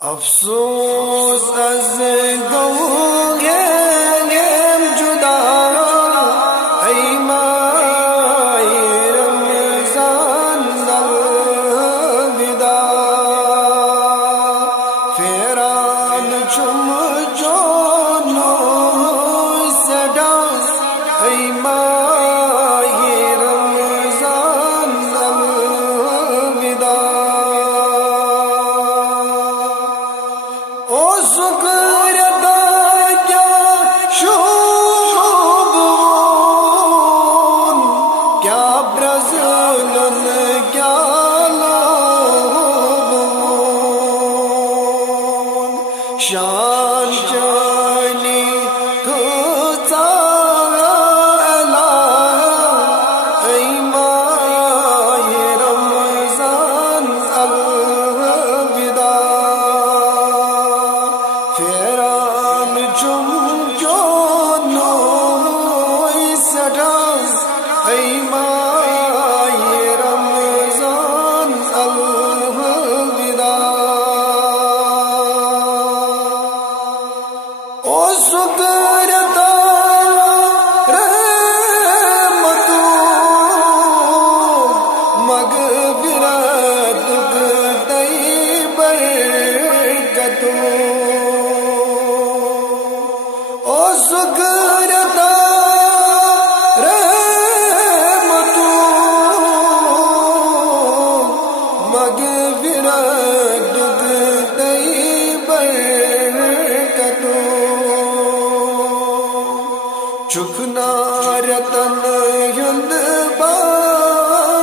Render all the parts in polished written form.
افسوس از گویم جدا ای ماه رمضان الوداع فیران چم جانوی صدا ای ماه رمضان الوداع شان جانی کتا ای ماه رمضان الوداع فیران چم جانوی صدا ای ماه رمضان الوداع چکنا رتن یند بادشاہ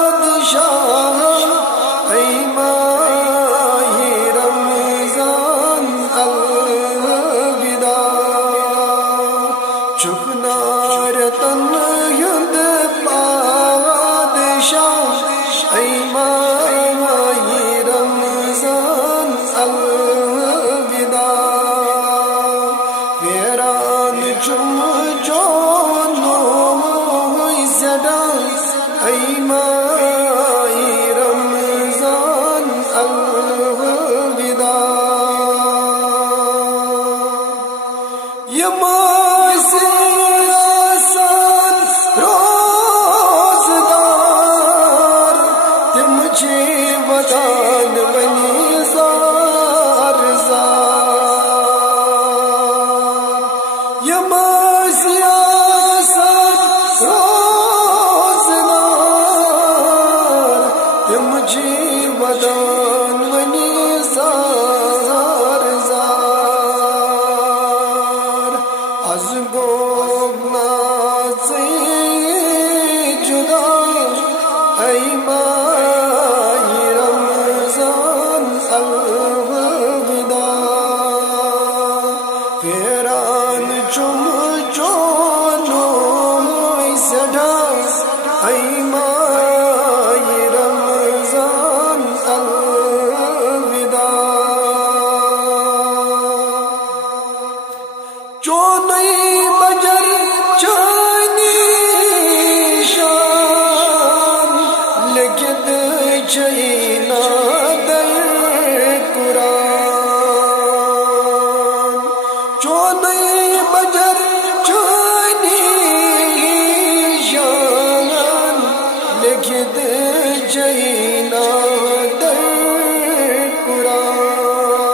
ای ماہ رمضان الوداع چکنا رتن یند بادشاہ ای ماہ رمضان الوداع ویران چم ای ماہ رمضان الوداع یہ ماہ سے آسان روزگار تم چھ ودان بنی زار زار یہ ماہ سے آسان ودان ونی زار زار از گوگنا سے جدا ای ماہ رمضان الوداع فیران چم جانوی صدا ای ماہ رمضان چونئی بجر چانی شان لکھت چینا در قرآن چونئی بجر چانی شان لکھت چینا در قرآن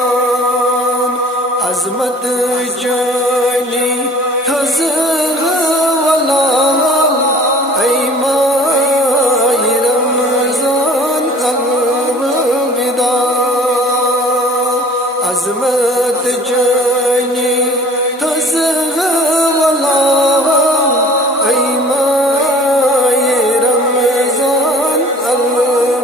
عظمت جانی تھزغ والا ای ماہ رمضان الوداع عظمت جانی تھزغ والا ای ماہ رمضان الوداع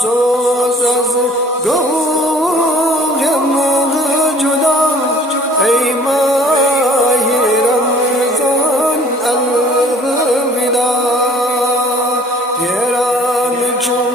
افسوس از گویم جدا ای ماه رمضان الوداع تیرا چون